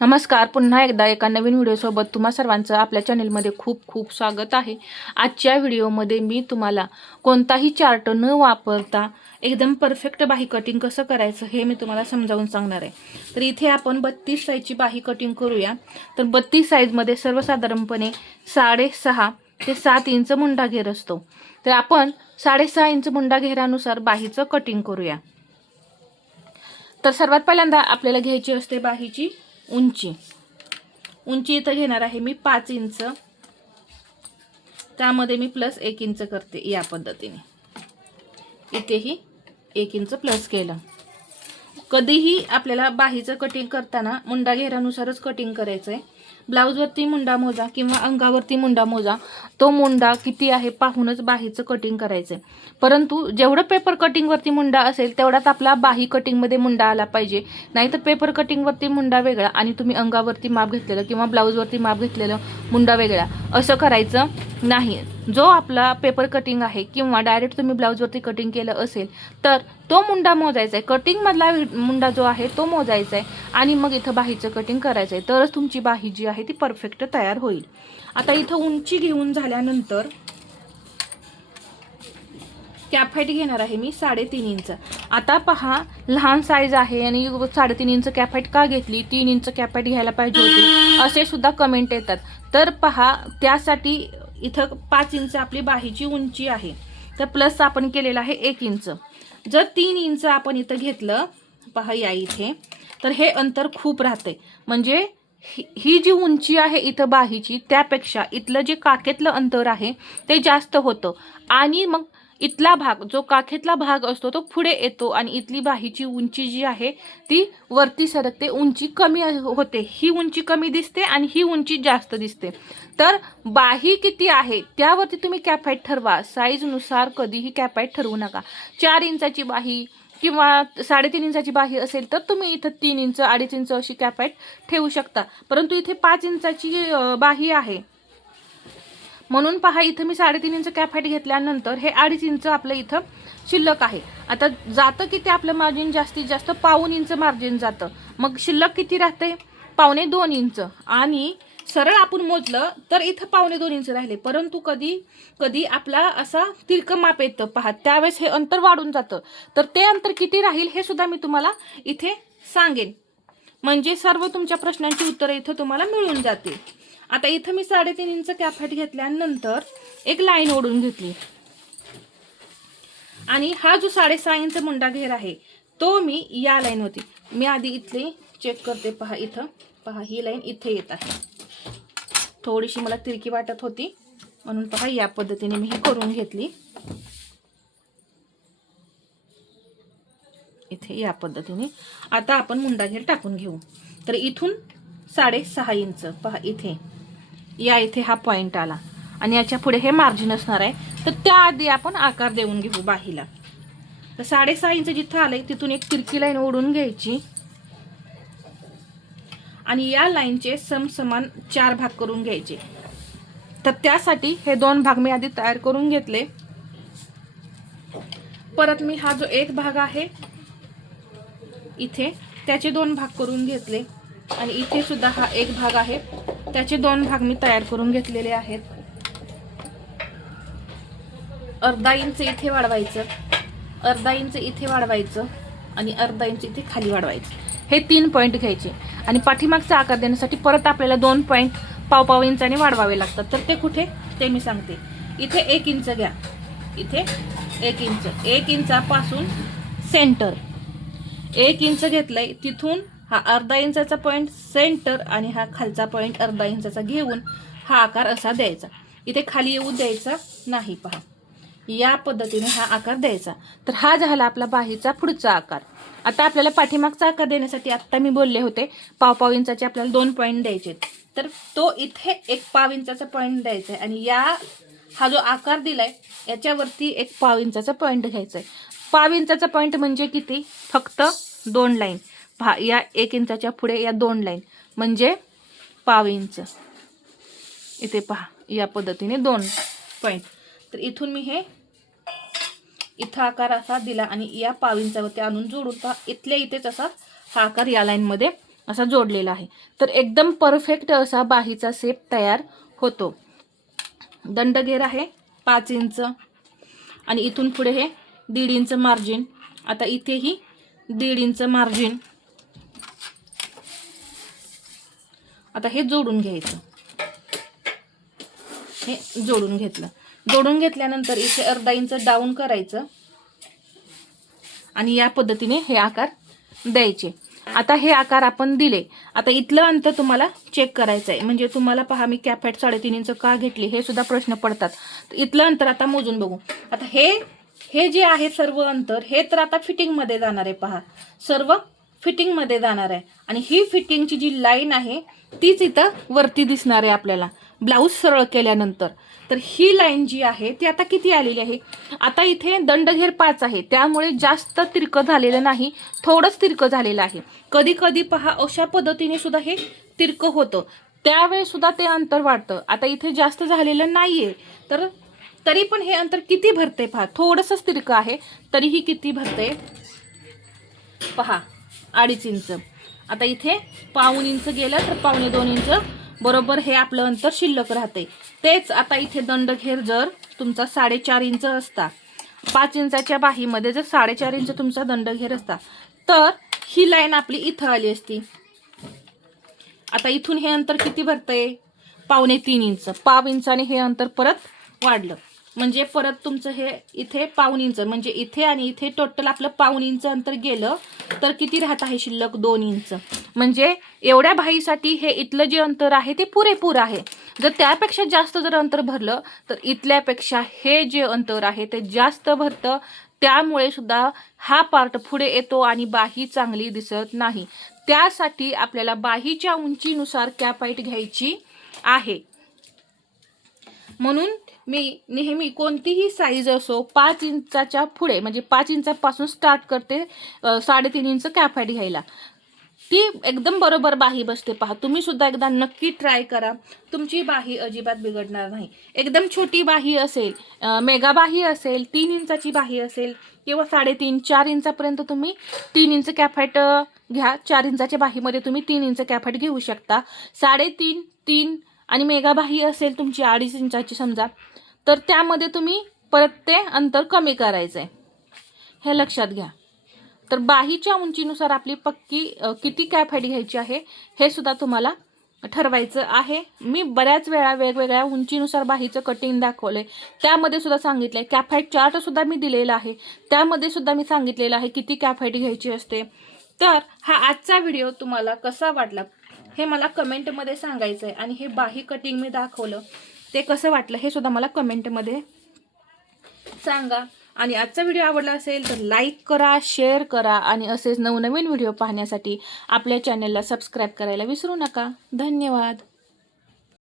नमस्कार, पुन्हा एकदा एका नवीन व्हिडिओसोबत तुम्हा सर्वांचं आपल्या चॅनेलमध्ये खूप खूप स्वागत आहे। आजच्या व्हिडिओमध्ये मी तुम्हाला कोणताही चार्ट न वापरता एकदम परफेक्ट बाही कटिंग कसं करायचं हे मी तुम्हाला समजावून सांगणार आहे। तर इथे आपण 32 साईजची बाही कटिंग करूया। तर 32 साईजमध्ये सर्वसाधारणपणे 6.5 ते 7 इंच मुंडा घेर असतो। तर आपण 6.5 इंच मुंडा घेरानुसार बाहीचं कटिंग करूया। तर सर्वात पहिल्यांदा आपल्याला घ्यायची असते बाहीची उंची इथं घेणार आहे मी 5 इंच, त्यामध्ये मी प्लस 1 इंच करते। या पद्धतीने इथेही 1 इंच प्लस केलं। कधीही आपल्याला बाहीचं कटिंग करताना मुंडा घेरानुसारच कटिंग करायचं आहे। ब्लाऊजवरती मुंडा मोजा किंवा अंगावरती मुंडा मोजा, तो मुंडा किती आहे पाहूनच बाहीचं कटिंग करायचं आहे। परंतु जेवढं पेपर कटिंगवरती मुंडा असेल तेवढाच आपला बाही कटिंगमध्ये मुंडा आला पाहिजे। नाहीतर पेपर कटिंगवरती मुंडा वेगळा आणि तुम्ही अंगावरती माप घेतलेलं किंवा ब्लाऊजवरती माप घेतलेलं मुंडा वेगळा असं करायचं नाही। जो आपला पेपर कटिंग आहे किंवा डायरेक्ट तुम्ही ब्लाऊजवरती कटिंग केलं असेल तर तो मुंडा मोजायचा आहे। कटिंगमधला मुंडा जो आहे तो मोजायचा आहे आणि मग इथं बाहीचं कटिंग करायचं आहे, तरच तुमची बाही जी आहे ती परफेक्ट तयार होईल। आता इथं उंची घेऊन झाल्यानंतर कॅप हाईट घेणार आहे मी 3.5 इंच। आता पहा, लहान साईज आहे आणि 3.5 इंच कॅप हाईट का घेतली, 3 इंच कॅप हाईट घ्यायला पाहिजे होती असे सुद्धा कमेंट येतात। तर पहा, त्यासाठी इथं 5 इंच आपली बाहीची उंची आहे, तर प्लस आपण केलेला आहे 1 इंच। जर 3 इंच आपण इथं घेतलं, पहा या इथे, तर हे अंतर खूप राहते। म्हणजे ही जी उंची आहे इथं बाहीची त्यापेक्षा इथलं जे काखेतलं अंतर आहे ते जास्त होतं आणि मग इथला भाग जो काखेतला भाग असतो तो पुढे येतो आणि इथली बाहीची उंची जी आहे ती वरती सरकते, उंची कमी होते। ही उंची कमी दिसते आणि ही उंची जास्त दिसते। तर बाही किती आहे त्यावरती तुम्ही कॅप हाईट ठरवा, साईजनुसार कधीही कॅप हाईट ठरवू नका। 4 इंचाची बाही किंवा 3.5 इंचाची बाही असेल तर तुम्ही इथं 3 इंच 2.5 इंच अशी कॅप हाईट ठेवू शकता। परंतु इथे 5 इंचाची बाही आहे म्हणून पहा, इथं मी 3.5 इंच कॅप हाईट घेतल्यानंतर हे 2.5 इंच आपलं इथं शिल्लक आहे। आता जातं किती आपलं मार्जिन, जास्तीत जास्त 1.25 इंच मार्जिन जातं। मग शिल्लक किती राहते, 1.25 इंच। आणि सरळ आपण मोजलं तर इथं 1.25 इंच राहिले। परंतु कधी कधी आपला असा तिरकं माप येतं पहा, त्यावेळेस हे अंतर वाढून जातं। तर ते अंतर किती राहील हे सुद्धा मी तुम्हाला इथे सांगेन, म्हणजे सर्व तुमच्या प्रश्नांची उत्तरं इथं तुम्हाला मिळून जातील। आता इथं मी 3.5 इंच कॅप हाईट घेतल्यानंतर एक लाईन ओढून घेतली आणि हा जो 6.5 इंच मुंडा घेर आहे तो मी या लाईन होती, मी आधी इथले चेक करते। पहा इथं, पहा ही लाईन इथे येत आहे, थोडीशी मला तिरकी वाटत होती म्हणून पहा या पद्धतीने मी ही करून घेतली। इथे या पद्धतीने आता आपण मुंडा घेर टाकून घेऊ। तर इथून 6.5 इंच पहा इथे या इथे हा पॉइंट आला आणि याच्या पुढे हे मार्जिन असणार आहे। तर त्याआधी आपण आकार देऊन घेऊ बाहीला। तर 6.5 इंच जिथं आलंय तिथून एक तिरकी लाईन ओढून घ्यायची आणि या लाईनचे समसमान 4 भाग करून घ्यायचे। तर त्यासाठी हे 2 भाग मी आधी तयार करून घेतले। परत मी हा जो एक भाग आहे इथे त्याचे 2 भाग करून घेतले आणि इथे सुद्धा हा एक भाग आहे त्याचे 2 भाग मी तयार करून घेतलेले आहेत। अर्धा इंच इथे वाढवायचं, अर्धा इंच इथे वाढवायचं आणि अर्धा इंच इथे खाली वाढवायचं। हे 3 पॉइंट घ्यायचे आणि पाठीमागचा आकार देण्यासाठी परत आपल्याला 2 पॉइंट पाव इंचाने वाढवावे लागतात। तर ते कुठे ते मी सांगते। इथे 1 इंच घ्या, इथे 1 इंचापासून सेंटर 1 इंच घेतलंय, तिथून हा अर्धा इंचाचा पॉइंट सेंटर आणि हा खालचा पॉइंट अर्धा इंचाचा घेऊन हा आकार असा द्यायचा। इथे खाली येऊ द्यायचा नाही, पहा या पद्धतीने हा आकार द्यायचा। तर हा झाला आपला बाहीचा पुढचा आकार। आता आपल्याला पाठीमागचा आकार देण्यासाठी आता मी बोलले होते पाव इंचाचे आपल्याला 2 पॉइंट द्यायचे। तर तो इथे एक पाव इंचाचा पॉइंट द्यायचा आहे आणि या हा जो आकार दिलाय याच्यावरती एक पाव इंचाचा पॉइंट घ्यायचा आहे। पाव इंचाचा पॉइंट म्हणजे किती, फक्त 2 लाईन पहा, या 1 इंचाच्या पुढे या 2 लाईन म्हणजे पाव इंच। इथे पहा या पद्धतीने 2 पॉइंट। तर इथून मी हे इथं आकार असा दिला आणि या पाव इंचावरती आणून जोडून पहा इथल्या इथेच असा हा आकार या लाईन मध्ये असा जोडलेला आहे. तर एकदम परफेक्ट असा बाहीचा शेप तयार होतो. दंडघेर आहे 5 इंच आणि इथून पुढे हे 1.5 इंच मार्जिन. आता इथेही 1.5 इंच मार्जिन. आता हे जोडून घ्यायचं. हे जोडून घेतलं. जोडून घेतल्यानंतर इथे अर्धा इंच डाऊन करायचं आणि या पद्धतीने हे आकार द्यायचे. आता हे आकार आपण दिले. आता इथलं अंतर तुम्हाला चेक करायचं आहे. म्हणजे तुम्हाला पहा मी कॅपॅट 3.5 इंच का घेतली हे सुद्धा प्रश्न पडतात. इथलं अंतर आता मोजून बघू. आता हे जे आहे सर्व अंतर हे तर आता फिटिंगमध्ये जाणार आहे. पहा सर्व फिटिंगमध्ये जाणार आहे आणि ही फिटिंगची जी लाईन आहे तीच इथं वरती दिसणार आहे आपल्याला ब्लाऊज सरळ केल्यानंतर. तर ही लाईन जी आहे ती आता किती आलेली आहे. आता इथे दंडघेर 5 आहे त्यामुळे जास्त तिरकं झालेलं नाही, थोडंच तिरकं झालेलं आहे. कधी कधी पहा अशा पद्धतीने सुद्धा हे तिरकं होतं, त्यावेळेस सुद्धा ते अंतर वाढतं. आता इथे जास्त झालेलं नाहीये तर तरी पण हे अंतर किती भरते पहा. थोडंसंच तिरकं आहे तरीही किती भरते पहा 2.5 इंच. आता इथे 1.25 इंच गेलं तर 1.25-2 इंच बरोबर हे आपलं अंतर शिल्लक राहते. तेच आता इथे दंडघेर जर तुमचा 4.5 इंच असता, 5 इंचाच्या बाहीमध्ये जर 4.5 इंच तुमचा दंडघेर असता तर ही लाईन आपली इथं आली असती. आता इथून हे अंतर किती भरतंय 2.25 इंच. 1.5 इंचाने हे अंतर परत वाढलं म्हणजे परत तुमचं हे इथे 1.25 इंच म्हणजे इथे आणि इथे टोटल आपलं 1.25 इंच अंतर गेलं तर किती राहत आहे शिल्लक 2 इंच. म्हणजे एवढ्या बाहीसाठी हे इथलं जे अंतर आहे ते पुरेपूर आहे. जर त्यापेक्षा जास्त जर अंतर भरलं तर इथल्यापेक्षा हे जे अंतर आहे ते जास्त भरतं. त्यामुळे सुद्धा हा पार्ट पुढे येतो आणि बाही चांगली दिसत नाही. त्यासाठी आपल्याला बाहीच्या उंचीनुसार कॅपाईट घ्यायची आहे. म्हणून मी नेहमी कोणतीही साईज असो 5 इंचाच्या पुढे म्हणजे 5 इंचापासून स्टार्ट करते 3.5 इंच कॅपाईट घ्यायला. ती एकदम बरोबर बाही बसते. पहा तुम्ही सुद्धा एकदा नक्की ट्राय करा, तुमची बाही अजिबात बिघडणार नाही. एकदम छोटी बाही असेल, मेगा बाही असेल, 3 इंचाची बाही असेल किंवा 3.5-4 इंचापर्यंत तुम्ही 3 इंच कॅपाईट घ्या. 4 इंचाच्या बाहीमध्ये तुम्ही 3 इंच कॅपाईट घेऊ शकता. 3.5, 3 आणि मेगा बाही असेल तुमची 2.5 इंचाची समजा तर त्यामध्ये तुम्ही परत ते अंतर कमी करायचं आहे, हे लक्षात घ्या. तर बाहीच्या उंचीनुसार आपली पक्की किती कॅपाईट घ्यायची आहे हे सुद्धा तुम्हाला ठरवायचं आहे. मी बऱ्याच वेळा वेगवेगळ्या उंचीनुसार बाहीचं कटिंग दाखवलंय, त्यामध्ये सुद्धा सांगितलंय. कॅपाईट चार्ट सुद्धा मी दिलेला आहे, त्यामध्ये सुद्धा मी सांगितलेलं आहे किती कॅपाईट घ्यायची असते. तर हा आजचा व्हिडिओ तुम्हाला कसा वाटला हे मला कमेंटमध्ये सांगायचं आहे. आणि हे बाही कटिंग मी दाखवलं ते कसं वाटलं हे सुद्धा मला कमेंटमध्ये सांगा. आणि आजचा व्हिडिओ आवडला असेल तर लाईक करा, शेअर करा आणि असेच नवनवीन व्हिडिओ पाहण्यासाठी आपल्या चॅनलला सबस्क्राईब करायला विसरू नका. धन्यवाद.